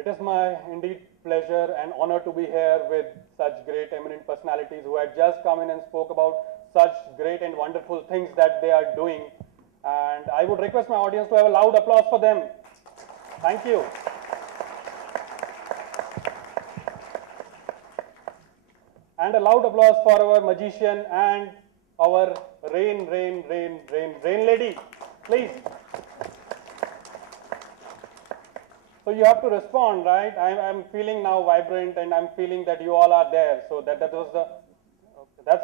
It is my indeed pleasure and honor to be here with such great eminent personalities who had just come in and spoke about such great and wonderful things that they are doing. And I would request my audience to have a loud applause for them. Thank you. And a loud applause for our magician and our rain lady, please. So you have to respond, right? I'm feeling now vibrant, and I'm feeling that you all are there. So that's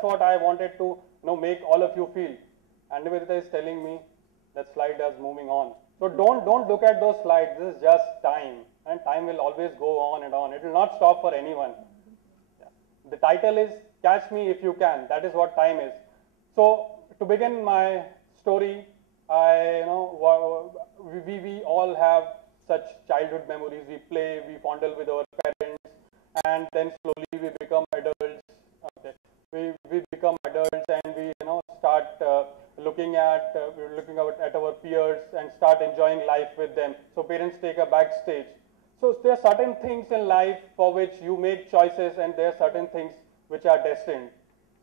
what I wanted to make all of you feel. And Nivedita is telling me that slide is moving on. So don't look at those slides. This is just time, and time will always go on and on. It will not stop for anyone. The title is Catch Me If You Can. That is what time is. So to begin my story, we all have such childhood memories. We play, we fondle with our parents, and then slowly we become adults. Okay, we become adults, and we start looking out at our peers and start enjoying life with them. So parents take a backstage. So there are certain things in life for which you make choices, and there are certain things which are destined.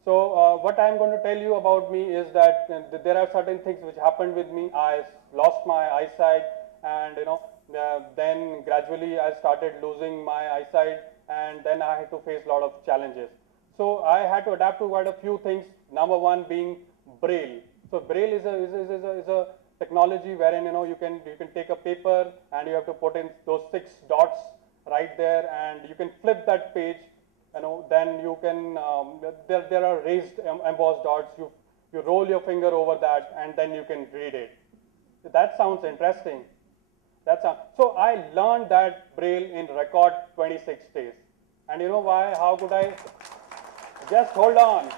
So what I am going to tell you about me is that there are certain things which happened with me. I lost my eyesight, and then gradually I started losing my eyesight, and then I had to face a lot of challenges. So I had to adapt to quite a few things. Number one being Braille. So Braille is a technology wherein you can take a paper and you have to put in those 6 dots right there, and you can flip that page. Then you can there are raised embossed dots. You roll your finger over that, and then you can read it. That sounds interesting. So I learned that Braille in record 26 days. And you know why? How could I? Just hold on.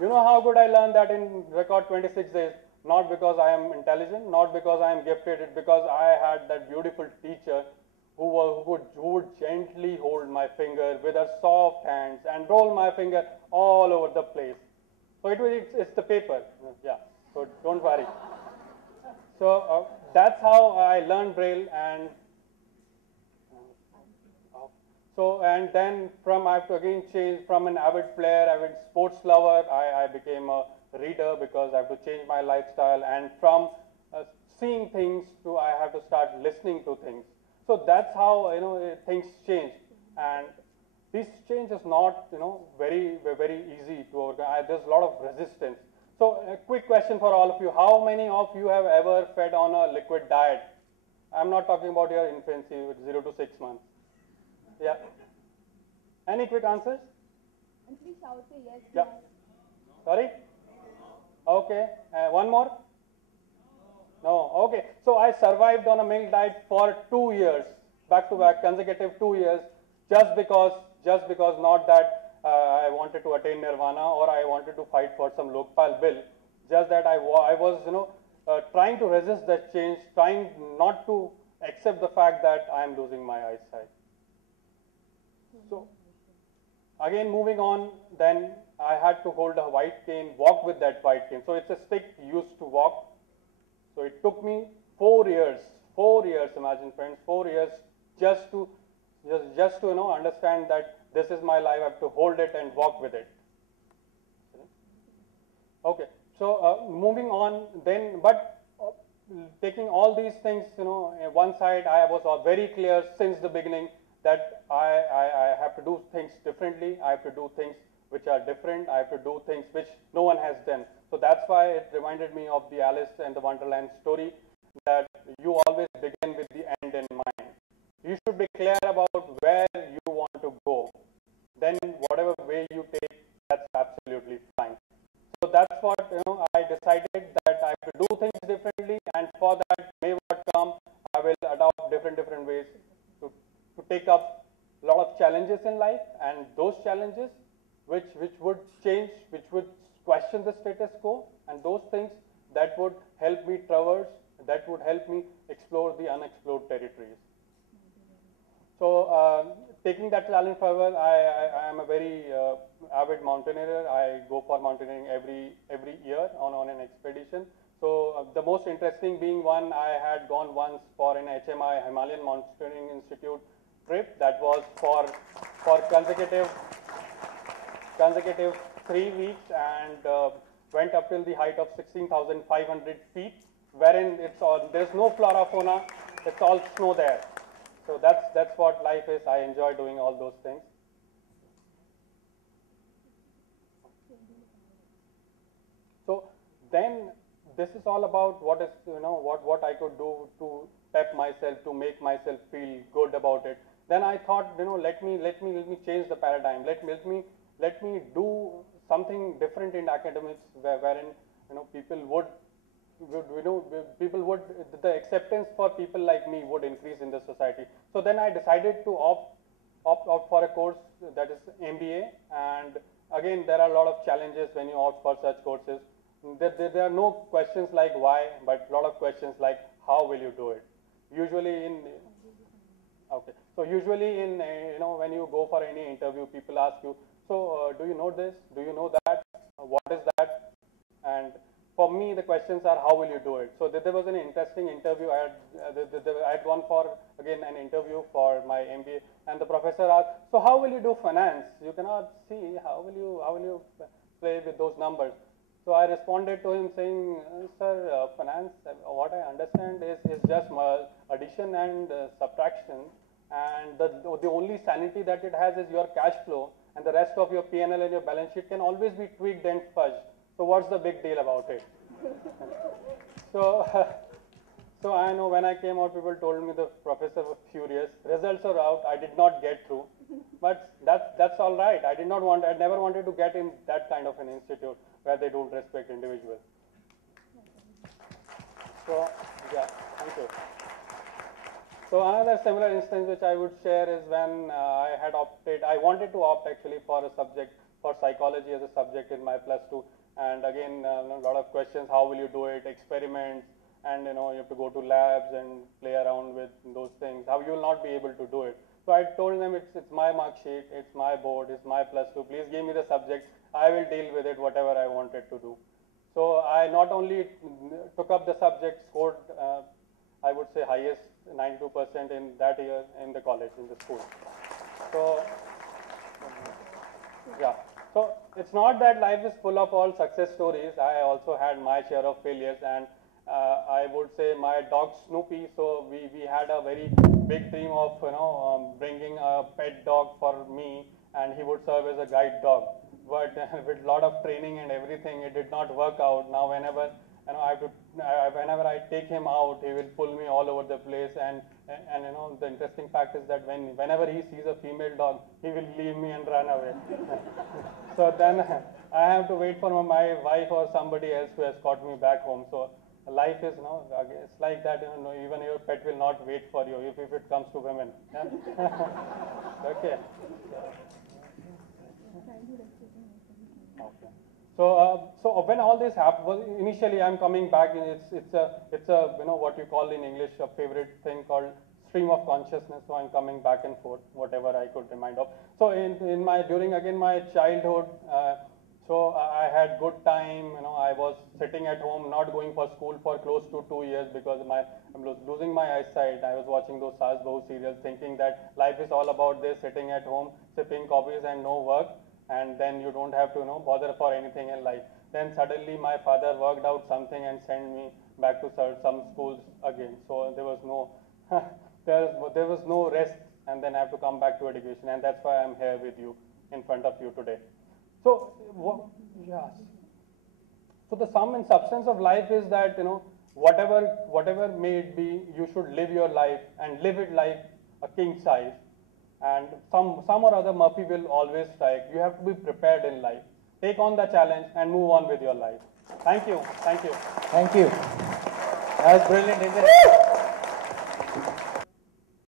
You know how could I learn that in record 26 days? Not because I am intelligent, not because I am gifted, it's because I had that beautiful teacher who would gently hold my finger with her soft hands and roll my finger all over the place. So it's the paper, yeah. So don't worry. So that's how I learned Braille, and and then I have to again change from an avid player, avid sports lover. I became a reader because I have to change my lifestyle, and from seeing things to I have to start listening to things. So that's how things change, and this change is not very easy to organize. There's a lot of resistance. So a quick question for all of you: how many of you have ever fed on a liquid diet? I'm not talking about your infancy with 0 to 6 months. Yeah. Any quick answers? And please shout yes. Yeah. Sorry? Okay. One more? No. Okay. So I survived on a milk diet for 2 years, back to back, consecutive 2 years, just because not that I wanted to attain nirvana or I wanted to fight for some Lokpal bill, just that I was trying to resist that change, trying not to accept the fact that I am losing my eyesight. So again, moving on, then I had to hold a white cane, walk with that white cane. So it's a stick used to walk. So it took me 4 years, imagine friends, 4 years just to understand that this is my life. I have to hold it and walk with it. Okay, so moving on then, but taking all these things, one side, I was very clear since the beginning that I have to do things differently. I have to do things which are different. I have to do things which no one has done. So that's why it reminded me of the Alice and the Wonderland story, that you always begin with the end in mind. You should be clear about where you want to go. Then whatever way you take, that's absolutely fine. So that's what I decided, that I have to do things differently, and for that, may what come, I will adopt different ways to take up a lot of challenges in life, and those challenges which would change, which would question the status quo, and those things that would help me traverse, that would help me explore the unexplored territories. So taking that challenge further, I am a very avid mountaineer. I go for mountaineering every year on an expedition. So the most interesting being one, I had gone once for an HMI, Himalayan Mountaineering Institute trip that was for consecutive 3 weeks, and went up till the height of 16,500 feet, wherein it's all, there's no flora fauna, it's all snow there. So that's what life is. I enjoy doing all those things. So then this is all about what is, what I could do to pep myself, to make myself feel good about it. Then I thought, let me change the paradigm. Let me do something different in academics, wherein people would people would, the acceptance for people like me would increase in the society. So then I decided to opt for a course that is MBA, and again there are a lot of challenges when you opt for such courses. There are no questions like why, but a lot of questions like how will you do it. Usually in Okay. So usually in, when you go for any interview, people ask you, so do you know this? Do you know that? What is that? And for me, the questions are, how will you do it? So there was an interesting interview. I had gone for, again, an interview for my MBA, and the professor asked, so how will you do finance? You cannot see, how will you play with those numbers? So I responded to him saying, sir, finance, what I understand is just addition and subtraction, and the only sanity that it has is your cash flow, and the rest of your P&L and your balance sheet can always be tweaked and fudged. So what's the big deal about it? So, so I know when I came out, people told me the professor was furious. Results are out. I did not get through, but that's all right. I never wanted to get in that kind of an institute where they don't respect individuals. So yeah, thank you. So another similar instance which I would share is when I wanted to opt actually for a subject, for psychology as a subject in my +2. And again, a lot of questions, how will you do it, experiments, and you have to go to labs and play around with those things, how you will not be able to do it. So I told them it's my mark sheet, it's my board, it's my +2, please give me the subject, I will deal with it, whatever I wanted to do. So I not only took up the subject, scored, I would say highest 92% in that year in the college, in the school. So, yeah. So it's not that life is full of all success stories. I also had my share of failures, and I would say my dog Snoopy. So we had a very big dream of bringing a pet dog for me, and he would serve as a guide dog. But with a lot of training and everything, it did not work out. Now whenever whenever I take him out, he will pull me all over the place, and the interesting fact is that whenever he sees a female dog, he will leave me and run away. So then I have to wait for my wife or somebody else to escort me back home. So life is, it's like that, even your pet will not wait for you if it comes to women. Okay. Okay. So when all this happened, initially I'm coming back. It's a what you call in English a favorite thing called stream of consciousness. So I'm coming back and forth, whatever I could remind of. So during again my childhood, so I had good time. I was sitting at home, not going for school for close to 2 years because I'm losing my eyesight. I was watching those Saas Bahu serials, thinking that life is all about this, sitting at home, sipping coffees and no work. And then you don't have to bother for anything in life. Then suddenly my father worked out something and sent me back to some schools again. So there was no there was no rest, and then I have to come back to education, and that's why I'm here with you in front of you today. So yes. So the sum and substance of life is that whatever may it be, you should live your life and live it like a king size. And some or other Murphy will always strike. You have to be prepared in life. Take on the challenge and move on with your life. Thank you. Thank you. Thank you. That was brilliant, isn't it?